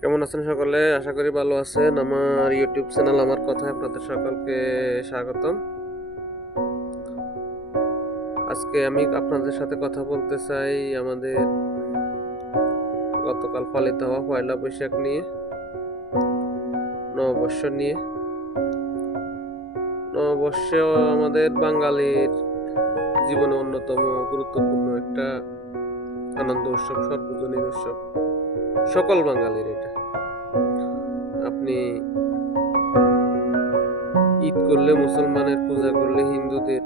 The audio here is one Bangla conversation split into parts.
কেমন আছেন সকলে? আশা করি ভালো আছেন। আমার ইউটিউব চ্যানেল আমার কথায় আপনাদের সকলকে স্বাগতম। আজকে আমি আপনাদের সাথে কথা বলতে চাই আমাদের গতকাল পালিত হওয়া পয়লা বৈশাখ নিয়ে, নববর্ষ নিয়ে। নববর্ষ আমাদের বাঙালির জীবনে অন্যতম গুরুত্বপূর্ণ একটা আনন্দ উৎসব, সর্বজনীন উৎসব, সকল বাঙালির এটা। আপনি ঈদ করলে মুসলমানের, পূজা করলে হিন্দুদের,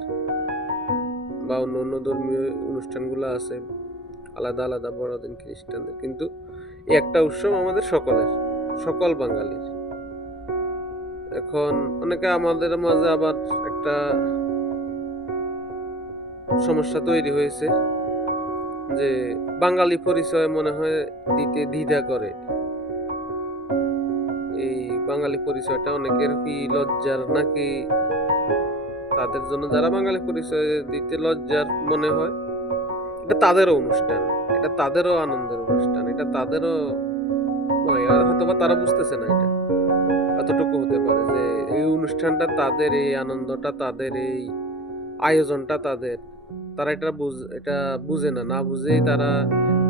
বা অন্য অন্য ধর্মীয় অনুষ্ঠানগুলো আছে আলাদা আলাদা, বড়দিন খ্রিস্টানদের, কিন্তু এই একটা উৎসব আমাদের সকলের, সকল বাঙালির। এখন অনেকে আমাদের মাঝে আবার একটা সমস্যা তৈরি হয়েছে যে বাঙালি পরিচয় মনে হয় দিতে দ্বিধা করে। এই বাঙালি পরিচয়টা অনেকের কি লজ্জার, নাকি তাদের জন্য যারা বাঙালি পরিচয় দিতে লজ্জার মনে হয়, এটা তাদেরও অনুষ্ঠান, এটা তাদেরও আনন্দের অনুষ্ঠান, এটা তাদেরও হয়তো বা তারা বুঝতেছে না। এটা এতটুকু হতে পারে যে এই অনুষ্ঠানটা তাদের, এই আনন্দটা তাদের, এই আয়োজনটা তাদের। তারা এটা বুঝে না, না বুঝেই তারা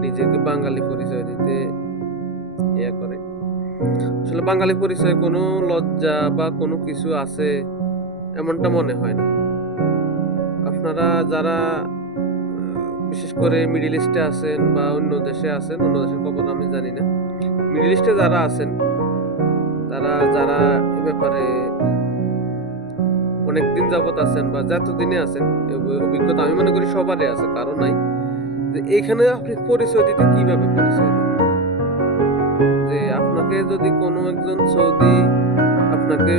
নিজেকে বাঙালি পরিচয় দিতে ইয়ে করে। আসলে বাঙালি পরিচয় কোনো লজ্জা বা কোনো কিছু আছে এমনটা মনে হয় না। আপনারা যারা বিশেষ করে মিডিল ইস্টে আছেন বা অন্য দেশে আছেন, অন্য দেশের খবর আমি জানি না, মিডিল ইস্টে যারা আছেন, তারা যারা এ ব্যাপারে অনেকদিন যাবত আছেন বা যতদিনে আছেন, অভিজ্ঞতা আমি মনে করি সবারই আছে, কারো নাই, যে এখানে আপনি পরিচয় দিতে কিভাবে পরিচয় দিন। যে আপনাকে যদি কোনো একজন সৌদি আপনাকে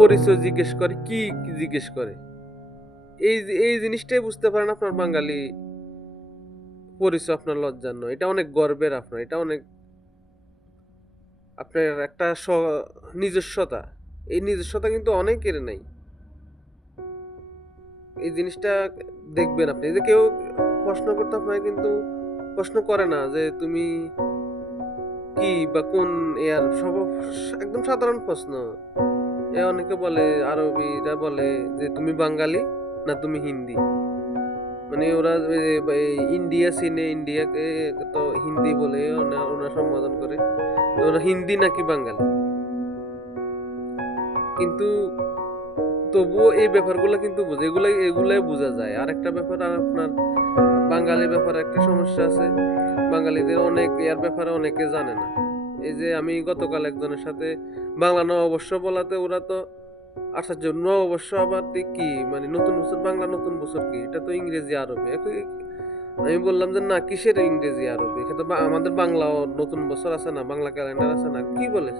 পরিচয় জিজ্ঞেস করে, কি জিজ্ঞেস করে, এই এই জিনিসটাই বুঝতে পারেন আপনার বাঙালি পরিচয় আপনার লজ্জার নয়, এটা অনেক গর্বের আপনার, এটা অনেক আপনার একটা নিজস্বতা। এই নিজস্বতা কিন্তু অনেকের নাই। এই জিনিসটা দেখবেন আপনি, যে কেউ প্রশ্ন করতে আপনাকে কিন্তু প্রশ্ন করে না যে তুমি কি বা কোন এয়ার, সব একদম সাধারণ প্রশ্ন। অনেকে বলে, আরবিরা বলে যে তুমি বাঙালি না তুমি হিন্দি। মানে ওরা ইন্ডিয়া চিনে, ইন্ডিয়াকে তো হিন্দি বলে ওরা সম্বোধন করে, ওরা হিন্দি নাকি বাঙালি। কিন্তু তবুও এই ব্যাপারগুলো কিন্তু বুঝে, এগুলাই বোঝা যায়। আর একটা ব্যাপার, আর আপনার বাঙালির ব্যাপারে একটা সমস্যা আছে, বাঙালিদের অনেক এর ব্যাপারে অনেকে জানে না। এই যে আমি গতকাল একজনের সাথে বাংলা নববর্ষ বলাতে ওরা তো আশ্চর্য, নববর্ষ আবার কি, মানে নতুন বছর, বাংলা নতুন বছর কি, এটা তো ইংরেজি আরবি। আমি বললাম যে না, কিসের ইংরেজি আরবি, এটা তো আমাদের বাংলা নতুন বছর আছে না, বাংলা ক্যালেন্ডার আছে না, কি বলে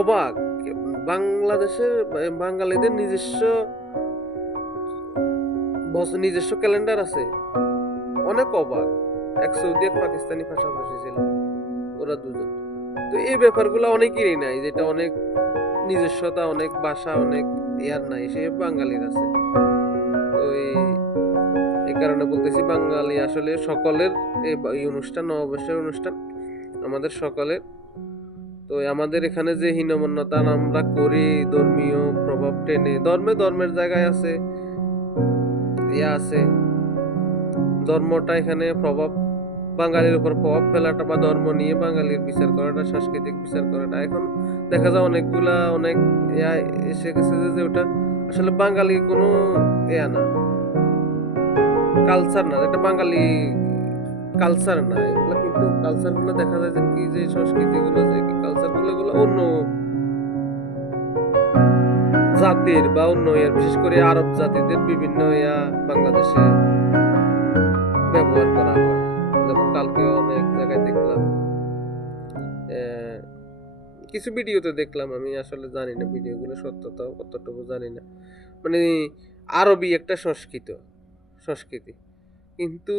অবাক। বাংলাদেশের বাঙালিদের নিজস্ব নিজস্ব ক্যালেন্ডার আছে, অনেক অবাক। এক সৌদি এক পাকিস্তানি পাশাপাশি ছিল, ওরা দুজন। তো এই ব্যাপারগুলো অনেকেরই নাই, যেটা অনেক নিজস্বতা, অনেক ভাষা, অনেক ইয়ার নাই, সে বাঙালির আছে। তো এই কারণে বলতেছি, বাঙালি আসলে সকলের এই অনুষ্ঠান, নববর্ষের অনুষ্ঠান আমাদের সকলের। তো আমাদের এখানে যে হীনমন্যতা আমরা করি, ধর্মীয় প্রভাব টেনে, ধর্মের জায়গায় আছে, ইয়া আছে, ধর্মটা এখানে প্রভাব, বাঙালির উপর প্রভাব ফেলাটা বা ধর্ম নিয়ে বাঙালির বিচার করাটা, সাংস্কৃতিক বিচার করাটা, এখন দেখা যায় অনেকগুলা অনেক ইয়া এসে গেছে যে ওটা আসলে বাঙালি কোনো ইয়া না, কালচার না, এটা বাঙালি কালচার না। এগুলো কিন্তু কালচার গুলো দেখা যায় যে কি, যে সংস্কৃতি গুলো, যে কালচার গুলো, এগুলো অন্য জাতির বা অন্য ইয়ার, বিশেষ করে আরব জাতিদের বিভিন্ন ইয়া বাংলাদেশে ব্যবহার করা হয়। যেমন কালকে অনেক জায়গায় দেখলাম, কিছু ভিডিওতে দেখলাম, আমি আসলে জানি না ভিডিওগুলো সত্যতা কতটুকু জানি না, মানে আরবি একটা সংস্কৃতি, কিন্তু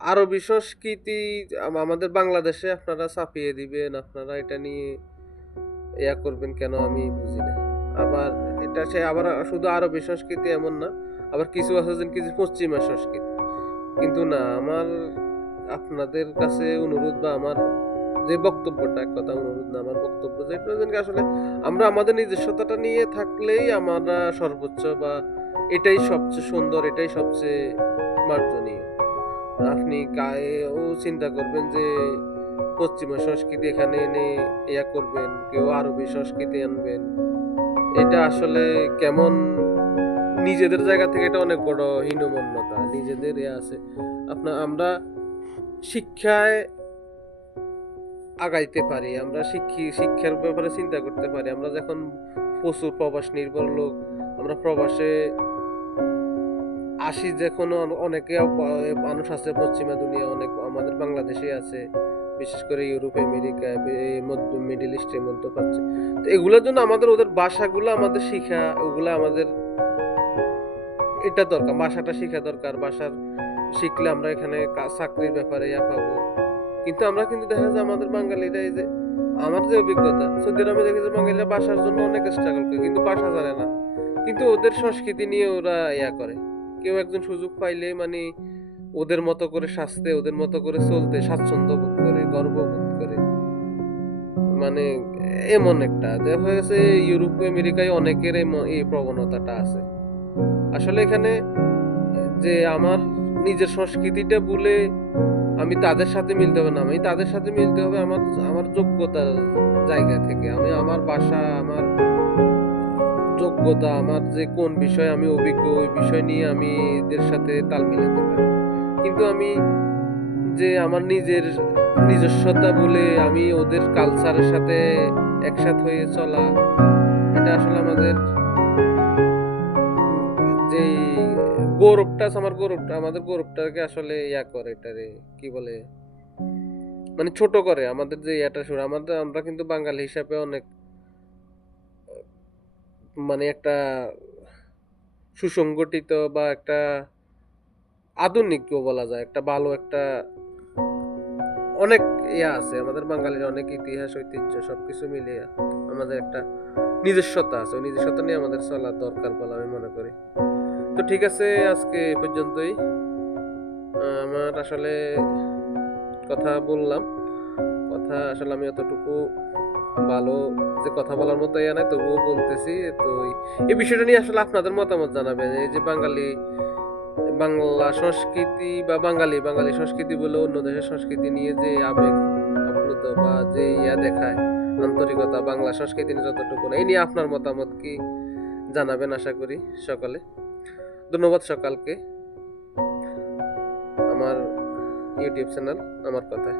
আরবি সংস্কৃতি আমাদের বাংলাদেশে আপনারা চাপিয়ে দিবেন, আপনারা এটা নিয়ে ইয়া করবেন কেন, আমি বুঝি না। আবার এটা সে আবার শুধু আরবি সংস্কৃতি এমন না, আবার কিছু আছে যে কিছু পশ্চিমা সংস্কৃতি, কিন্তু না, আপনাদের কাছে অনুরোধ বা আমার যে বক্তব্যটা, এক কথা অনুরোধ না, আমার বক্তব্য যে প্রয়োজনকে আসলে আমরা আমাদের নিজস্বতাটা নিয়ে থাকলেই আমরা সর্বোচ্চ বা এটাই সবচেয়ে সুন্দর, এটাই সবচেয়ে মার্জনীয়। আপনি ও চিন্তা করবেন যে পশ্চিমা সংস্কৃতি এখানে এনে ইয়া করবেন, কেউ আরবি সংস্কৃতি আনবেন, এটা আসলে কেমন নিজেদের জায়গা থেকে এটা অনেক বড় হীনমন্যতা, নিজেদের আছে। আমরা শিক্ষায় আগাইতে পারি, আমরা শিক্ষার ব্যাপারে চিন্তা করতে পারি। আমরা যখন প্রচুর প্রবাস নির্ভর লোক, আমরা প্রবাসে আসি, যখন অনেকে মানুষ আছে পশ্চিমা দুনিয়া, অনেক আমাদের বাংলাদেশে আছে, বিশেষ করে ইউরোপ, আমেরিকা, মিডল ইস্টের মধ্যে পাচ্ছে। তো এগুলোর জন্য আমাদের ওদের ভাষাগুলো আমাদের শিখা, ওগুলো আমাদের এটা দরকার, ভাষাটা শিখা দরকার। ভাষার শিখলে আমরা এখানে চাকরির ব্যাপারে পাবো। কিন্তু আমরা কিন্তু দেখা যায় আমাদের বাঙালিরা, এই যে আমার যে অভিজ্ঞতা, সৌদি আরবে দেখেছি বাঙালিরা ভাষার জন্য অনেক স্ট্রাগল করে, কিন্তু ভাষা জানে না, কিন্তু ওদের সংস্কৃতি নিয়ে ওরা করে। কেউ একজন সুযোগ পাইলে মানে ওদের মতো করে সাজতে, ওদের মতো করে চলতে স্বাচ্ছন্দ্য বোধ করে, গর্ব বোধ করে। মানে এমন একটা দেখা গেছে ইউরোপ আমেরিকায় অনেকের এই প্রবণতাটা আছে। আসলে এখানে যে আমার নিজের সংস্কৃতিটা বলে আমি তাদের সাথে মিলতে হবে না, আমি তাদের সাথে মিলতে হবে আমার আমার যোগ্যতার জায়গা থেকে। আমি আমার ভাষা, আমার যোগ্যতা, আমার যে কোন বিষয়ে আমি অভিজ্ঞ, ওই বিষয় নিয়ে আমি এদের সাথে তাল মিলাতে পারি। কিন্তু আমি যে আমার নিজস্বতা বলে আমি ওদের কালচারের সাথে একসাথ হয়ে চলা, এটা আসলে আমাদের যে গৌরবটা আছে, আমার গৌরবটা, আমাদের গৌরবটাকে আসলে করে, এটারে কি বলে, মানে ছোট করে আমাদের যে শুরু। আমরা কিন্তু বাঙালি হিসাবে অনেক মানে একটা সুসংগঠিত বা একটা আধুনিক বলা যায়, একটা ভালো একটা অনেক আছে আমাদের বাঙালির, অনেক ইতিহাস, ঐতিহ্য সবকিছু মিলিয়ে আমাদের একটা নিজস্বতা আছে। ওই নিজস্বতা নিয়ে আমাদের চলার দরকার বলে আমি মনে করি। তো ঠিক আছে, আজকে এ পর্যন্তই। আমার আসলে কথা বললাম, কথা আসলে আমি অতটুকু ভালো যে কথা বলার মতো নাই, তবুও বলতেছি। তো এই বিষয়টা নিয়ে আসলে আপনাদের মতামত জানাবেন। এই যে বাংলা সংস্কৃতি বা বাঙালি সংস্কৃতি বলে অন্য দেশের সংস্কৃতি নিয়ে যে আবেগ আপ্লুত বা যে দেখায় আন্তরিকতা, বাংলা সংস্কৃতি নিয়ে যতটুকু, এই নিয়ে আপনার মতামত কি জানাবেন আশা করি সকালে। ধন্যবাদ সকালকে আমার ইউটিউব চ্যানেল আমার কথায়।